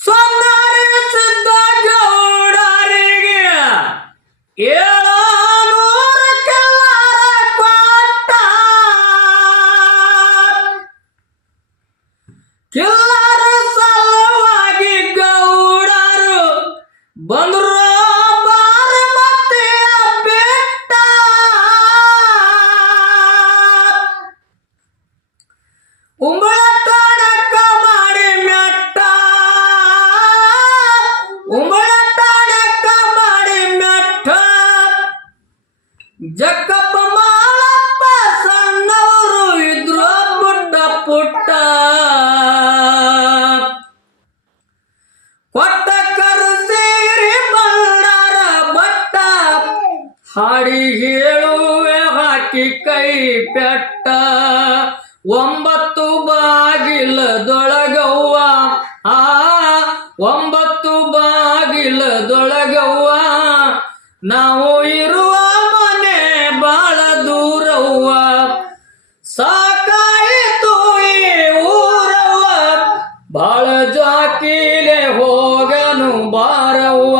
ಸೊನ್ನಾರಿ ಸಿದ್ಧ ಗೌಡರಿಗೆ 700 ಕಲ್ಲರ ಕೊಟ್ಟ ಕಿಲ್ಲರ ಸಲುವಾಗಿ ಗೌಡರು ಬಂದ್ರು ಬಾರಮತಿಯ ಬೆಟ್ಟ ಉಂಬಳತಾಣಕ್ಕ ಮಾಡಿ ಮೆಟ್ಟ ಉಂಬಳತಾಣಕ್ಕ ಮಾಡಿ ಮೆಟ್ಟ ಜಕ್ಕಪ್ಪ ಮಾಳಪ್ಪ ಸಣ್ಣವರು ಇದ್ರು ಪುಟ್ಟ ಪುಟ್ಟ ಕೊಟ್ಟ ಕರುಸೇರಿ ಬಂಡಾರ ಬಟ್ಟ ಹಾಡಿ ಹೇಳುವೆ ಹಾಕಿ ಕೈ ಪೆಟ್ಟ 9 ಬಾಗಿಲದೊಳಗವ್ವ 9 ಬಾಗಿಲದೊಳಗವ್ವ ನಾವು ಇರುವ ಮನೆ ಬಾಳ ದೂರವ್ವ ಸಾಕಾಯಿತು ಈ ಊರವ್ವ ಬಾಳ ಜಾಕಿಲೆ ಹೋಗನು ಬಾರವ್ವ